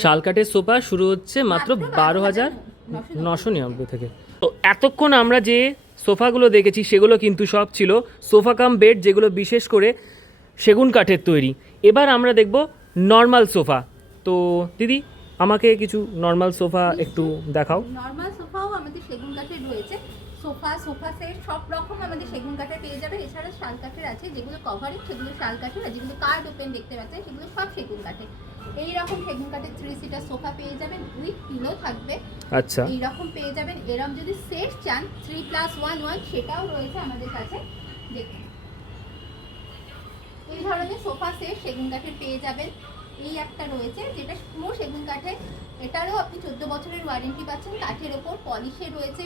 শালকাটের sofa শুরু হচ্ছে মাত্র বারো হাজার নশো নিরানব্বই। থেকে। তো এতক্ষণ আমরা যে সোফাগুলো দেখেছি সেগুলো কিন্তু সব ছিল সোফা কাম বেড যেগুলো বিশেষ করে সেগুন কাঠের তৈরি। এবার আমরা দেখব নর্মাল সোফা। তো দিদি আমাকে কিছু নর্মাল সোফা একটু দেখাও। নর্মাল সোফাও আমাদের সেগুন কাঠের রয়েছে। সোফা সোফা সেট সব রকম আমাদের সেগুন কাঠের পেয়ে যাবে। এছাড়া শাল কাঠের আছে যেগুলো কভারিং সেগুলো শাল কাঠের আর যেগুলো কার্ড ওপেন দেখতে পাচ্ছেন সেগুলো সব সেগুন কাঠের। এইরকম সেগুন কাঠের থ্রি সিটার সোফা পেয়ে যাবেন উইথ পিলো থাকবে। আচ্ছা। এইরকম পেয়ে যাবেন। এরকম যদি সেট চান থ্রি প্লাস ওয়ান ওয়ান সেটাও রয়েছে আমাদের কাছে। দেখুন। এই ধরনের সোফা সেট সেগুন কাঠের পেয়ে যাবেন। এই একটা রয়েছে যেটা পুরো সেগুন কাঠের এটারও আপনি চোদ্দ বছরের ওয়ারেন্টি পাচ্ছেন। কাঠের ওপর পলিশে রয়েছে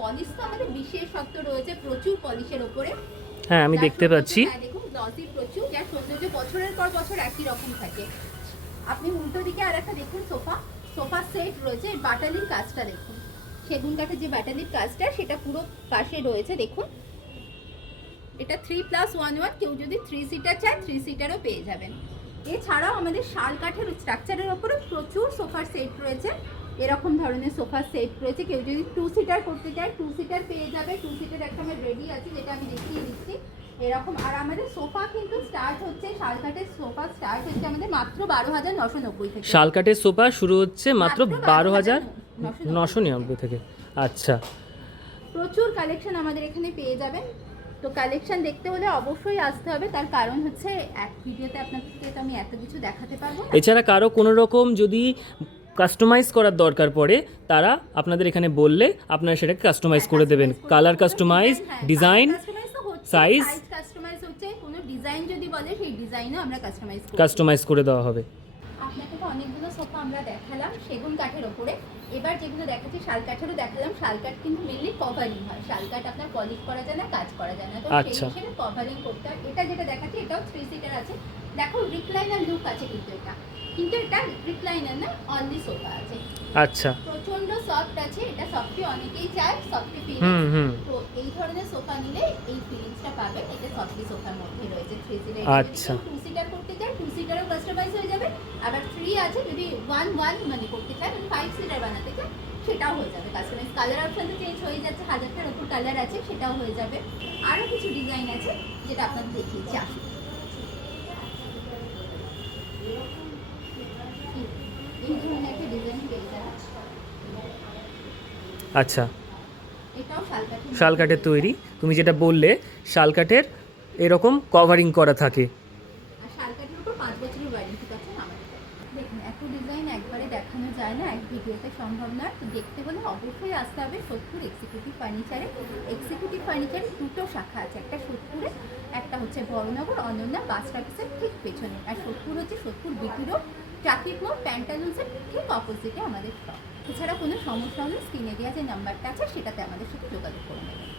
পলিশ তো আমাদের বিশেষত্ব রয়েছে প্রচুর পলিশের ওপরে। হ্যাঁ আমি দেখতে পাচ্ছি। হ্যাঁ, দেখুন গ্লসি প্রচুর যার সৌন্দর্য বছরের পর বছর একই রকম থাকে। আপনি উল্টো দিকে আর একটা দেখুন সোফা। সোফা সেট রয়েছে বাটালির কাজটা দেখুন। সেগুন কাঠের যে বাটালির কাজটা সেটা পুরো পাশে রয়েছে দেখুন। এটা থ্রি প্লাস ওয়ান ওয়ান কেউ যদি থ্রি সিটার চায় থ্রি সিটারও পেয়ে যাবেন। এছাড়াও আমাদের শাল কাঠের স্ট্রাকচারের ওপরে প্রচুর সোফার সেট রয়েছে। এরকম ধরনের সোফার সেট রয়েছে। কেউ যদি টু সিটার করতে চায় টু সিটার পেয়ে যাবে। টু সিটার একটা আমার রেডি আছে যেটা আমি দেখিয়ে দিচ্ছি। এরকম আর আমাদের সোফা কিন্তু স্টার্ট হচ্ছে শাল কাঠের সোফা স্টার্ট হচ্ছে আমাদের মাত্র বারো হাজার নশো নব্বই থেকে। শালকাঠের সোফা শুরু হচ্ছে মাত্র বারো হাজার নশো নশো নিরানব্বই থেকে। আচ্ছা। প্রচুর কালেকশন আমাদের এখানে পেয়ে যাবেন। তো কালেকশন দেখতে হলে অবশ্যই আসতে হবে। তার কারণ হচ্ছে এক ভিডিওতে আপনাদেরকে তো আমি এত কিছু দেখাতে পারব না। এছাড়া কারও কোনো রকম যদি কাস্টমাইজ করার দরকার পড়ে তারা আপনাদের এখানে বললে আপনারা সেটাকে কাস্টমাইজ করে দেবেন। Colour customise design size, customise হচ্ছে। কোনো ডিজাইন যদি বলে সেই ডিজাইনও আমরা কাস্টমাইজ করি কাস্টমাইজ করে দেওয়া হবে। আপনাকে অনেকগুলো সোফা আমরা দেখালাম সেগুন কাঠের ওপরে। এবার যেগুলো দেখাচ্ছি শাল কাঠেরও দেখালাম। শাল কাঠ কিন্তু মেনলি কভারিং হয়। শাল কাঠ আপনার পলিশ করা যায় না কাজ করা যায় না। তো সেই আচ্ছা। হিসেবে কভারিং করতে হয়। এটা যেটা দেখাচ্ছি এটাও থ্রি সিটার আছে। দেখো রিক্লাইনার লুক আছে কিন্তু এটা। কিন্তু এটা রিক্লাইনার না অনলি সোফা আছে। আচ্ছা। প্রচণ্ড সফট আছে। এটা সফটি অনেকেই চায় সফটি হুম ফিলিংস হুম তো এই ধরনের সোফা নিলে এই ফিলিংসটা পাবেন এটা সফটি সোফার মধ্যে রয়েছে। থ্রি সিটার আচ্ছা। টু সিটার করতে চায় টু সিটারও কাস্টমাইজ হয়ে আবার থ্রি আছে যদি ওয়ান ওয়ান মানে করতে চায় মানে ফাইভ সিটার বানাতে চায় সেটাও হয়ে যাবে। কাস্টমাইজ কালার অপশন তো চেঞ্জ হয়ে যাচ্ছে হাজারটার ওপর কালার আছে সেটাও হয়ে যাবে। আরও কিছু ডিজাইন আছে যেটা আপনাদের দেখিয়েছি। আসুন। এই ধরনের একটা ডিজাইন পেয়ে যাবেন। আচ্ছা। শালকাঠের তৈরি। তুমি যেটা বললে শালকাঠের এরকম কভারিং করা থাকে আর শালকাঠের উপর পাঁচ বছরের ওয়ারেন্টি পাচ্ছেন আমাদের কাছে। এত ডিজাইন একবারে দেখানো যায় না, এক ভিডিওতে সম্ভব না। তো দেখতে হলে অবশ্যই আসতে হবে সোদপুর এক্সিকিউটিভ ফার্নিচারে এক্সিকিউটিভ ফার্নিচারে দুটো শাখা আছে, একটা সোদপুরে, একটা হচ্ছে বড়নগর, অনন্যা বাস অফিসের ঠিক পেছনে। আর সোদপুর হচ্ছে সোদপুর বিটি রোড ট্রাফিক মোড় প্যান্টালুন্সের ঠিক অপোজিটে আমাদের শপ এছাড়া কোনো সমস্যা হলে স্ক্রিনে দেওয়া যে নাম্বারটা আছে, সেটাতে আমাদের সাথে যোগাযোগ করে নেবেন।